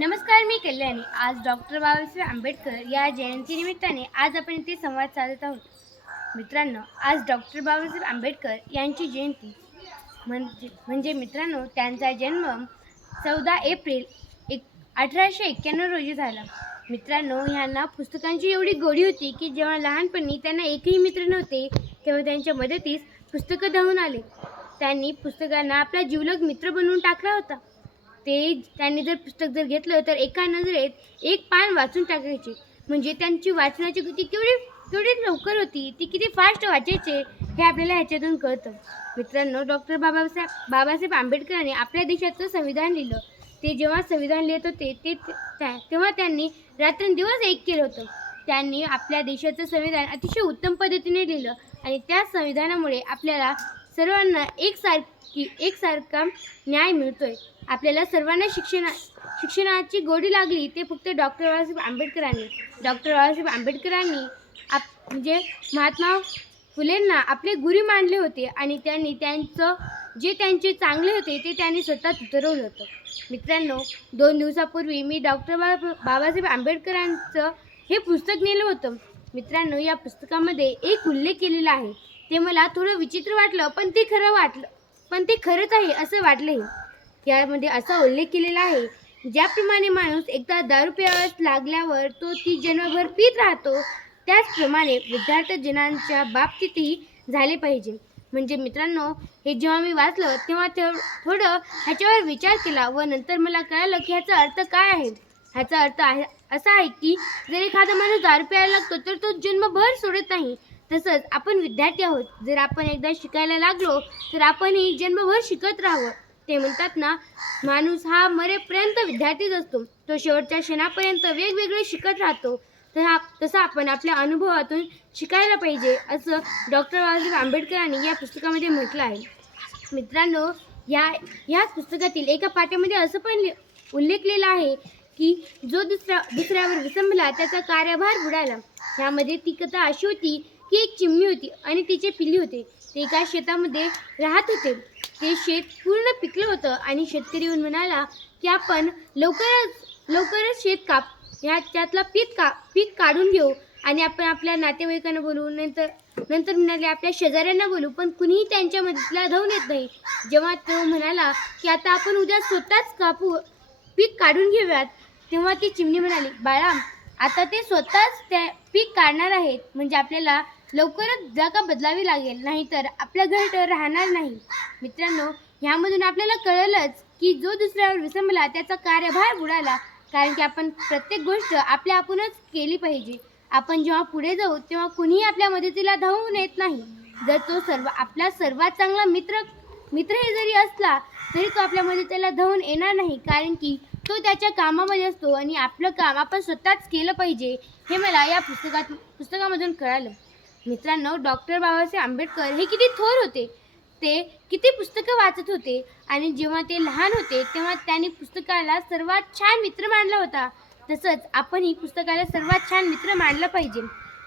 नमस्कार, मी कल्याणी. आज डॉक्टर बाबासाहेब आंबेडकर या जयंतीनिमित्ताने आज आपण इथे संवाद साधत आहोत. मित्रांनो, आज डॉक्टर बाबासाहेब आंबेडकर यांची जयंती म्हणजे मित्रांनो त्यांचा जन्म 14 एप्रिल 1891 रोजी झाला. मित्रांनो, ह्यांना पुस्तकांची एवढी गोडी होती की जेव्हा लहानपणी त्यांना एकही मित्र नव्हते तेव्हा त्यांच्या मदतीस पुस्तकं धावून आले. त्यांनी पुस्तकांना आपला जिवलग मित्र बनवून टाकला होता. त्यांनी जर पुस्तक घेतलं तर एका नजरेत एक पान वाचून टाकायचे. म्हणजे त्यांची वाचनाची गती केवढी लवकर होती, ती किती फास्ट वाचायचे हे आपल्याला ह्याच्यातून कळतं. मित्रांनो, डॉक्टर बाबासाहेब आंबेडकरांनी आपल्या देशाचं संविधान लिहिलं. ते जेव्हा संविधान लिहित होते तेव्हा त्यांनी रात्रंदिवस एक केलं होतं. त्यांनी आपल्या देशाचं संविधान अतिशय उत्तम पद्धतीने लिहिलं आणि त्या संविधानामुळे आपल्याला सर्वांना एकसारखा न्याय मिळतोय. आपल्याला सर्वांना शिक्षणाची गोडी लागली ते फक्त डॉक्टर बाबासाहेब आंबेडकरांनी म्हणजे महात्मा फुलेंना आपले गुरु मानले होते आणि त्यांनी त्यांचे चांगले होते ते त्यांनी स्वतः उतरवलं होतं. मित्रांनो, 2 दिवसापूर्वी मी डॉक्टर बाबासाहेब आंबेडकरांचं हे पुस्तक नेलं होतं. मित्रांनो, या पुस्तकामध्ये एक उल्लेख केलेला आहे. ते मला थोडं विचित्र वाटलं, पण ते खरंच आहे असं वाटलंही. यामध्ये असा उल्लेख केलेला आहे, ज्याप्रमाणे माणूस एकदा दारू प्यावयास लागल्यावर तो ती जन्मभर पीत राहतो, त्याचप्रमाणे विद्यार्थ्यजनांच्या बाबतीतही झाले पाहिजे. म्हणजे मित्रांनो, हे जेव्हा मी वाचलं तेव्हा थोडं ह्याच्यावर विचार केला व नंतर मला कळालं की ह्याचा अर्थ काय आहे. ह्याचा अर्थ असा आहे की जर एखादा माणूस दारू प्यायला लागतो तर तो जन्मभर सोडत नाही. तसंच आपण विद्यार्थी आहोत. जर आपण एकदा शिकायला लागलो तर आपणही जन्मभर शिकत राहावं. ते म्हणतात ना, माणूस हा मरेपर्यंत विद्यार्थीच असतो. तो शेवटच्या क्षणापर्यंत वेगवेगळे शिकत राहतो. तसं आपण आपल्या अनुभवातून शिकायला पाहिजे असं डॉक्टर बाबासाहेब आंबेडकरांनी या पुस्तकामध्ये म्हटलं आहे. मित्रांनो, ह्याच पुस्तकातील एका पाठामध्ये असं पण उल्लेखलेलं आहे की जो दुसऱ्यावर विसंबला त्याचा कार्यभार बुडाला. ह्यामध्ये ती कथा अशी होती की एक चिमणी होती आणि तिचे पिल्ली होते. ते एका शेतामध्ये राहत होते. ते शेत पूर्ण पिकलं होतं आणि शेतकरी येऊन म्हणाला की आपण लवकरच त्यातला पीक काढून घेऊ आणि आपण आपल्या नातेवाईकांना बोलवू. नंतर म्हणाले आपल्या शेजाऱ्यांना बोलू, पण कुणीही त्यांच्या मदतीला धावून येत नाही. जेव्हा तो म्हणाला की आता आपण उद्या स्वतःच पीक काढून घेऊयात, तेव्हा ती चिमणी म्हणाली, बाळा, आता ते स्वतःच त्या पीक काढणार आहेत, म्हणजे आपल्याला लवकरच जागा बदलावी लागेल, नाहीतर आपल्या घर राहणार नाही. मित्रांनो, ह्यामधून आपल्याला कळलंच की जो दुसऱ्यावर विसंबला त्याचा कार्यभार बुडाला. कारण की आपण प्रत्येक गोष्ट आपणच केली पाहिजे. आपण जेव्हा पुढे जाऊ तेव्हा कुणीही आपल्या मदतीला धावून येत नाही. जर तो आपला सर्वात चांगला मित्रही जरी असला तरी तो आपल्या मदतीला धावून येणार नाही, कारण की तो त्याच्या कामामध्ये असतो आणि आपलं काम आपण स्वतःच केलं पाहिजे. हे मला या पुस्तकामधून कळालं. मित्रांनो, डॉक्टर बाबासाहेब आंबेडकर हे किती थोर होते. ते किती पुस्तकं वाचत होते आणि जेव्हा ते लहान होते तेव्हा त्यांनी पुस्तकाला सर्वात छान मित्र मानला होता. तसंच आपणही पुस्तकाला सर्वात छान मित्र मानलं पाहिजे,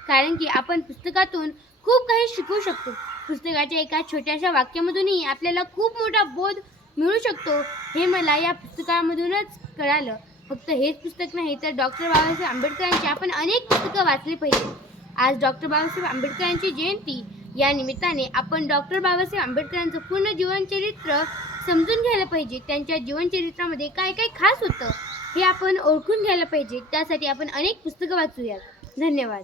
कारण की आपण पुस्तकातून खूप काही शिकू शकतो. पुस्तकाच्या एका छोट्याशा वाक्यामधूनही आपल्याला खूप मोठा बोध मिळू शकतो. हे मला या पुस्तकामधूनच कळालं. फक्त हेच पुस्तक नाही तर डॉक्टर बाबासाहेब आंबेडकरांची आपण अनेक पुस्तकं वाचली पाहिजे. आज डॉक्टर बाबासाहेब आंबेडकरांची जयंती या निमित्ताने आपण डॉक्टर बाबासाहेब आंबेडकरांचं पूर्ण जीवनचरित्र समजून घ्यायला पाहिजे. त्यांच्या जीवनचरित्रामध्ये काय काय खास होतं हे आपण ओळखून घ्यायला पाहिजे. त्यासाठी आपण अनेक पुस्तकं वाचूयात. धन्यवाद.